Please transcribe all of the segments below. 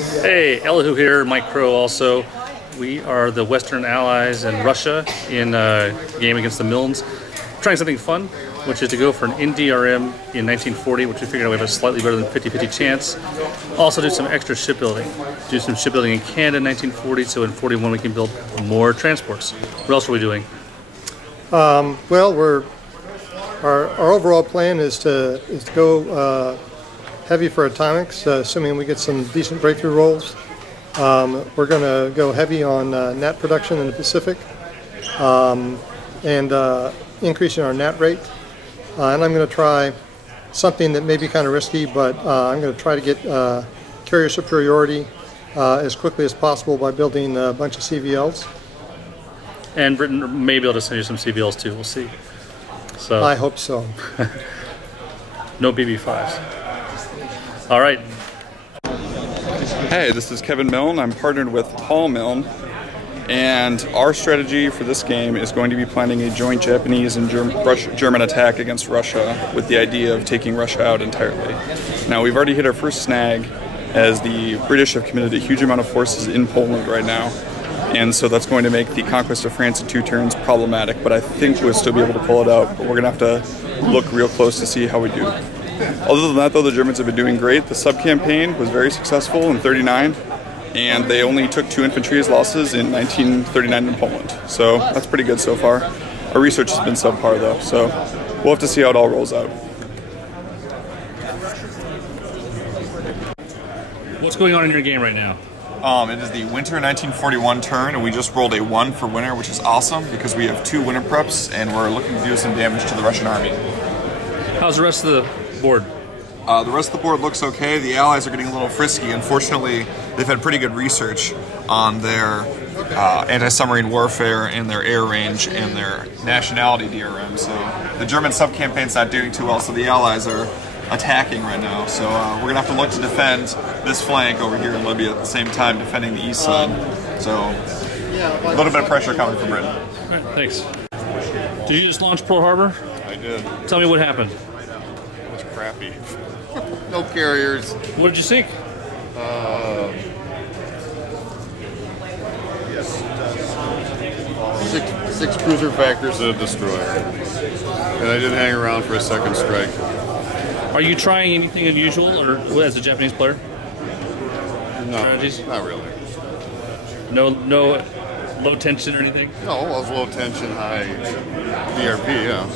Hey, Elihu here, Mike Crow also. We are the Western Allies in Russia in a game against the Milnes. Trying something fun, which is to go for an NDRM in 1940, which we figured out we have a slightly better than 50-50 chance. Also do some extra shipbuilding. Do some shipbuilding in Canada in 1940, so in 41 we can build more transports. What else are we doing? Well, our overall plan is to go heavy for atomics, assuming we get some decent breakthrough rolls. We're going to go heavy on NAT production in the Pacific and increasing our NAT rate. And I'm going to try something that may be kind of risky, but I'm going to try to get carrier superiority as quickly as possible by building a bunch of CVLs. And Britain may be able to send you some CVLs too, we'll see. So I hope so. No BB5s. All right. Hey, this is Kevin Milne. I'm partnered with Paul Milne, and our strategy for this game is going to be planning a joint Japanese and German attack against Russia with the idea of taking Russia out entirely. Now, we've already hit our first snag as the British have committed a huge amount of forces in Poland right now, and so that's going to make the conquest of France in 2 turns problematic, but I think we'll still be able to pull it out, but we're going to have to look real close to see how we do. Other than that, though, the Germans have been doing great. The sub-campaign was very successful in 39, and they only took 2 infantry as losses in 1939 in Poland. So that's pretty good so far. Our research has been subpar, though, so we'll have to see how it all rolls out. What's going on in your game right now? It is the winter 1941 turn, and we just rolled a 1 for winter, which is awesome because we have 2 winter preps, and we're looking to do some damage to the Russian army. How's the rest of the board? The rest of the board looks okay. The Allies are getting a little frisky. Unfortunately, they've had pretty good research on their anti-submarine warfare and their air range and their nationality DRM. So the German sub-campaign's not doing too well, so the Allies are attacking right now. So we're going to have to look to defend this flank over here in Libya at the same time defending the east side. So a little bit of pressure coming from Britain. All right, thanks. Did you just launch Pearl Harbor? I did. Tell me what happened. It was crappy. No carriers. What did you sink? Six cruiser factors and a destroyer. And I didn't hang around for a second strike. Are you trying anything unusual, or as a Japanese player? No, strategies? not really. No low tension or anything? No, well, it was low tension, high DRP, yeah.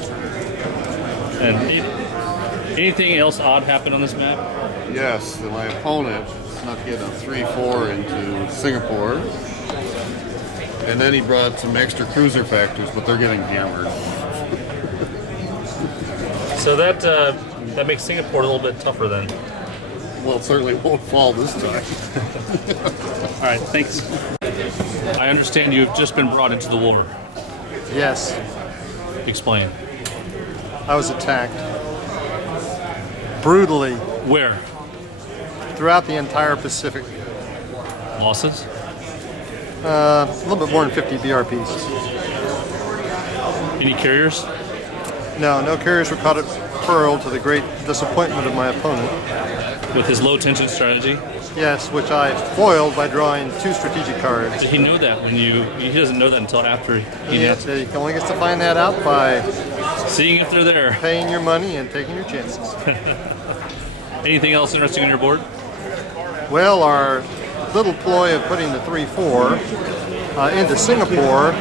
And anything else odd happened on this map? Yes, my opponent snuck in a 3-4 into Singapore. And then he brought some extra cruiser factors, but they're getting hammered. So that makes Singapore a little bit tougher then. Well, it certainly won't fall this time. All right, thanks. I understand you've just been brought into the war. Yes, Explain. I was attacked brutally Where? throughout the entire Pacific. Losses? A little bit more than 50 BRPs. Any carriers? No carriers were caught at Pearl, to the great disappointment of my opponent. With his low tension strategy? Yes, which I foiled by drawing 2 strategic cards. Did he know that when he doesn't know that until after he Yes, he only gets to find that out by seeing if they're there. paying your money and taking your chances. Anything else interesting on your board? Well, our little ploy of putting the 3-4 into Singapore,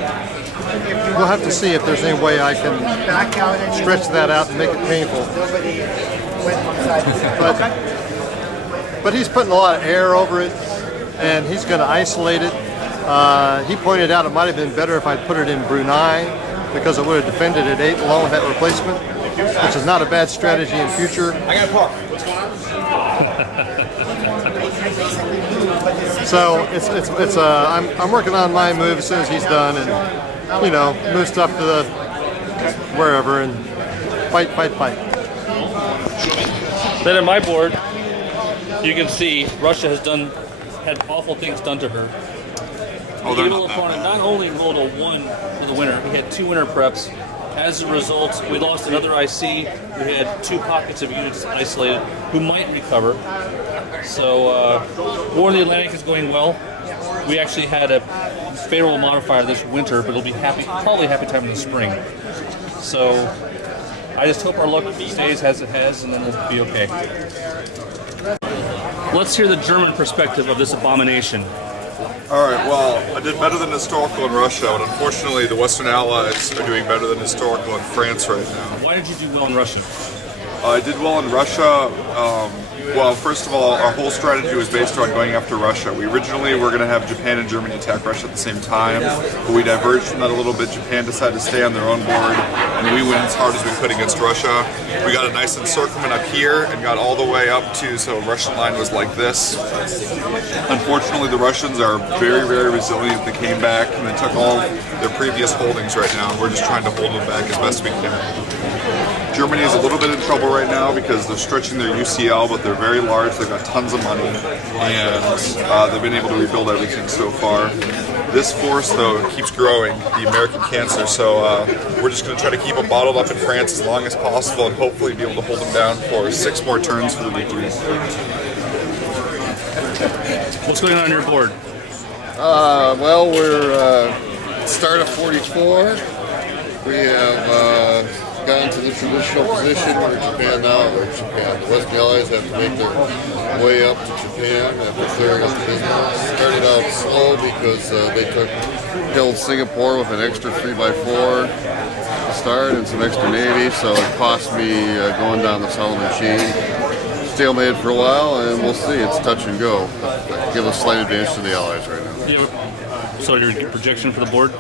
we'll have to see if there's any way I can stretch that out and make it painful. But he's putting a lot of air over it, and he's going to isolate it. He pointed out it might have been better if I'd put it in Brunei, because it would have defended at 8 along with that replacement, which is not a bad strategy in future. I got a park. What's going on? So I'm working on my move as soon as he's done, and move stuff to the wherever and fight. Then in my board, you can see Russia has had awful things done to her. Oh, they're The opponent not only rolled a 1 for the winner, he had 2 winner preps, As a result, we lost another IC. We had 2 pockets of units isolated who might recover. So War of the Atlantic is going well. We actually had a favorable modifier this winter, but it'll be probably happy time in the spring. So I just hope our luck stays as it has, and then we'll be okay. Let's hear the German perspective of this abomination. Alright, well, I did better than historical in Russia, but unfortunately the Western Allies are doing better than historical in France right now. Why did you do well in Russia? I did well in Russia. Well, first of all, our whole strategy was based on going after Russia. We originally were going to have Japan and Germany attack Russia at the same time, but we diverged from that a little bit. Japan decided to stay on their own board, and we went as hard as we could against Russia. We got a nice encirclement up here and got all the way up to, so the Russian line was like this. Unfortunately, the Russians are very, very resilient. They came back and they took all their previous holdings right now, and we're just trying to hold them back as best we can. Germany is a little bit in trouble right now because they're stretching their UCL, but they're very large, they've got tons of money, and they've been able to rebuild everything so far. This force, though, keeps growing, the American cancer, so we're just going to try to keep them bottled up in France as long as possible and hopefully be able to hold them down for 6 more turns for the victory. What's going on your board? Well, we're start of 44. We have gone to the traditional position where Japan the Western Allies have to make their way up to Japan after clearing up the business. Started out slow because they held Singapore with an extra 3x4 to start and some extra Navy, so it cost me going down the Solomon chain. Stalemated for a while, and we'll see. It's touch and go. Give a slight advantage to the Allies right now. Yeah. So your projection for the board?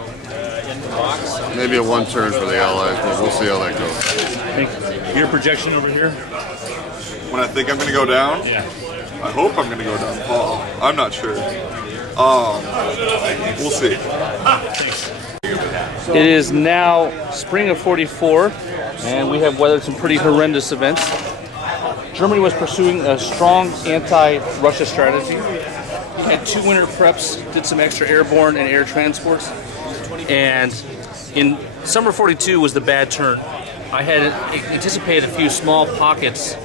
Maybe a 1 turn for the Allies, but we'll see how that goes. Your projection over here? When I think I'm going to go down? Yeah. I hope I'm going to go down, Paul. I'm not sure. We'll see. It is now spring of 44, and we have weathered some pretty horrendous events. Germany was pursuing a strong anti-Russia strategy. We had 2 winter preps, did some extra airborne and air transports, and in summer 42 was the bad turn. I had anticipated a few small pockets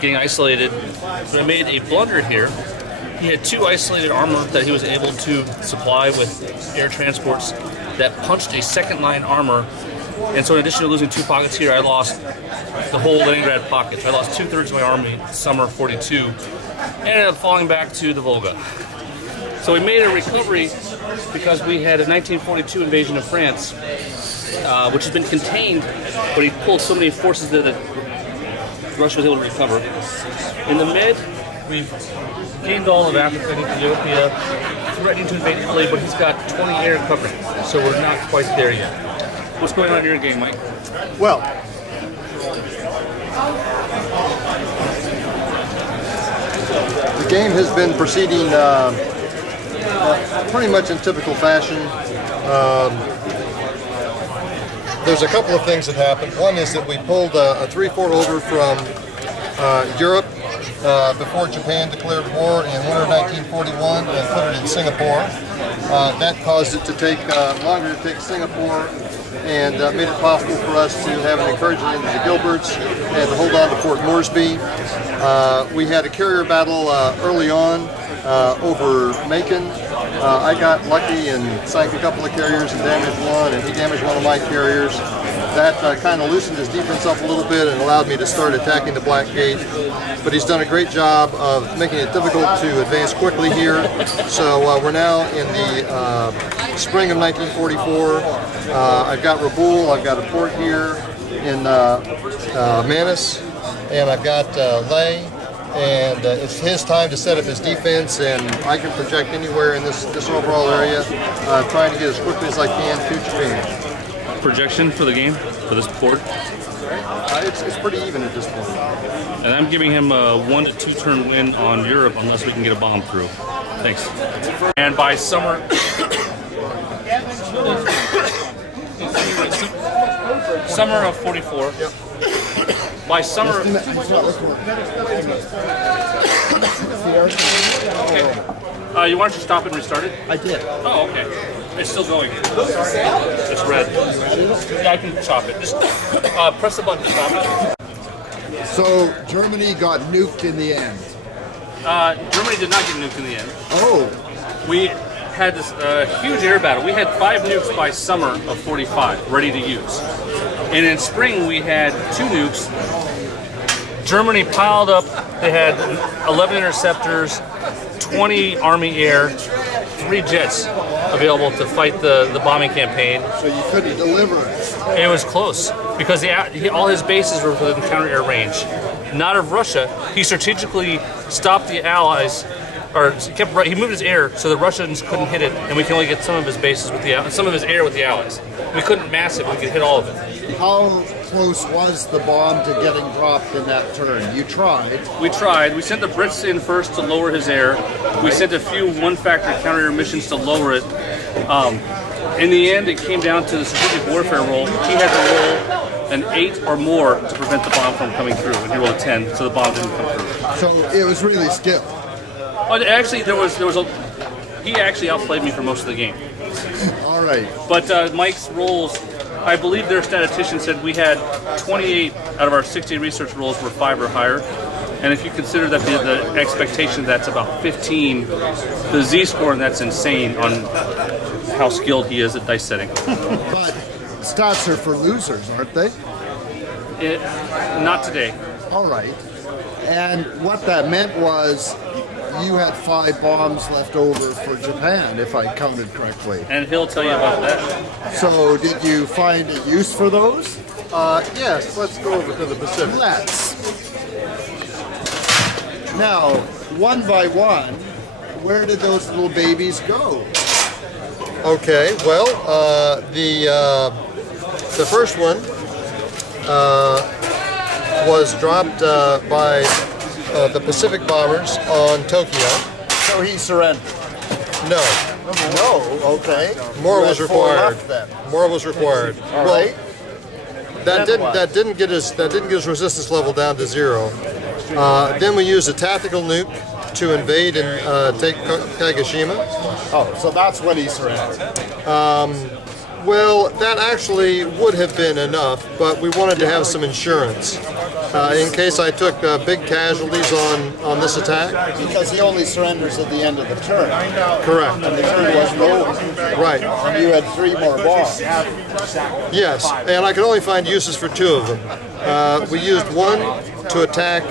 getting isolated, but I made a blunder here. He had 2 isolated armor that he was able to supply with air transports that punched a second line armor, and so in addition to losing 2 pockets here, I lost the whole Leningrad pocket. I lost 2/3 of my army summer 42, and ended up falling back to the Volga. So we made a recovery because we had a 1942 invasion of France, which has been contained, but he pulled so many forces there that Russia was able to recover. In the mid, we've gained all of Africa and Ethiopia, threatening to invade Italy, but he's got 20 air coverage, so we're not quite there yet. What's going on in your game, Mike? Well, the game has been proceeding pretty much in typical fashion. There's a couple of things that happened. One is that we pulled a 3-4 over from Europe before Japan declared war in winter 1941 and put it in Singapore. That caused it to take longer to take Singapore, and made it possible for us to have an incursion into the Gilberts and to hold on to Fort Moresby. We had a carrier battle early on over Macon. I got lucky and sank a couple of carriers and damaged one, and he damaged one of my carriers. That kind of loosened his defense up a little bit and allowed me to start attacking the Black Gate. But he's done a great job of making it difficult to advance quickly here. So we're now in the spring of 1944. I've got Rabaul, I've got a port here in Manus, and I've got Leh. And it's his time to set up his defense, and I can project anywhere in this overall area, trying to get as quickly as I can to Japan. Projection for the game, for this board? It's pretty even at this point. And I'm giving him a 1 to 2 turn win on Europe unless we can get a bomb through. Thanks. And by summer... summer of 44. Yep. By summer... Okay. You want to stop and restart it? I did. Oh, okay. It's still going. It's red. Yeah, I can chop it. Just press the button to stop it. So Germany got nuked in the end. Germany did not get nuked in the end. Oh, We had this huge air battle. We had 5 nukes by summer of 45 ready to use. And in spring we had 2 nukes. Germany piled up. They had 11 interceptors, 20 Army air, 3 jets available to fight the bombing campaign. so you couldn't deliver it. It was close because all his bases were within counter-air range. Not of Russia. He strategically stopped the Allies, or he moved his air so the Russians couldn't hit it, and we can only get some of his bases with some of his air with the Allies. We couldn't mass it. We could hit all of it. How close was the bomb to getting dropped in that turn? You tried. We tried. We sent the Brits in first to lower his air. We sent a few one-factor counter-air missions to lower it. In the end, it came down to the strategic warfare roll. He had to roll an 8 or more to prevent the bomb from coming through, and he rolled a 10, so the bomb didn't come through. So it was really skill. But actually, he actually outplayed me for most of the game. All right. But Mike's rolls, I believe their statistician said we had 28 out of our 60 research rolls were 5 or higher. And if you consider that the expectation that's about 15, the Z-score, and that's insane on how skilled he is at dice setting. But stats are for losers, aren't they? Not today. All right. And what that meant was you had 5 bombs left over for Japan, if I counted correctly. And he'll tell you about that. So did you find a use for those? Yes, let's go over to the Pacific. Let's. Now, one by one, where did those little babies go? Okay, well, the first one was dropped by the Pacific bombers on Tokyo. So he surrendered. No, No, okay. more You was had 4 required. left then. More was required. All right. That didn't get his resistance level down to 0. Then we used a tactical nuke to invade and take Kagoshima. Oh, so that's when he surrendered. Well, that actually would have been enough, but we wanted to have some insurance in case I took big casualties on this attack. Because he only surrenders at the end of the turn. Correct. And the turn wasn't over. Right. And you had 3 more bombs. Yes, and I could only find uses for 2 of them. We used one to attack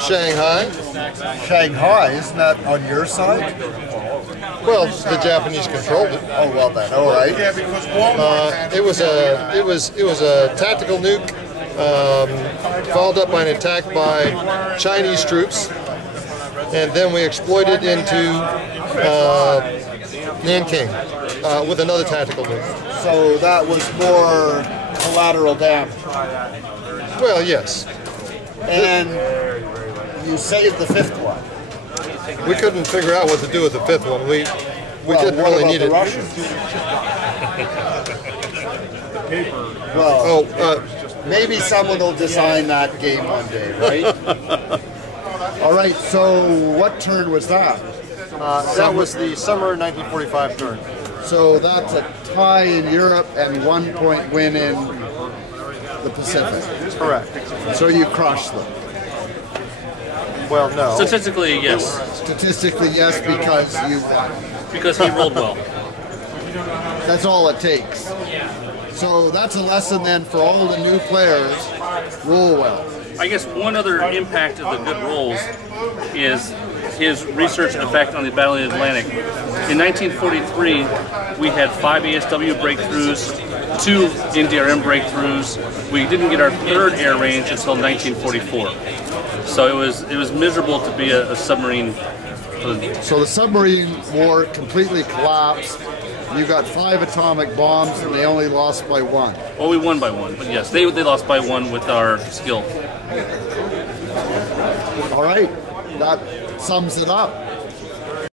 Shanghai. Shanghai, isn't that on your side? Well, the Japanese controlled it. Oh, well then, all right. It was a tactical nuke, followed up by an attack by Chinese troops, and then we exploited into Nanking with another tactical nuke. So that was more collateral damage. Well, yes. And you saved the 5th one. We couldn't figure out what to do with the 5th one. We didn't what really about need the it. Russians? Well, maybe someone will design that game one day, right? All right, so what turn was that? That was the summer 1945 turn. So that's a tie in Europe and 1 point win in the Pacific. Correct. So you crushed them. Well, no. Statistically, yes, Statistically, yes, because you won. because he rolled well. That's all it takes. So that's a lesson then for all the new players. Roll well. I guess one other impact of the good rolls is his research effect on the Battle of the Atlantic. In 1943, we had 5 ASW breakthroughs, 2 NDRM breakthroughs. We didn't get our 3rd air range until 1944. So it was miserable to be a submarine. So the submarine war completely collapsed. You got 5 atomic bombs and they only lost by 1. Well, we won by 1, but yes, they lost by 1 with our skill. All right, that sums it up.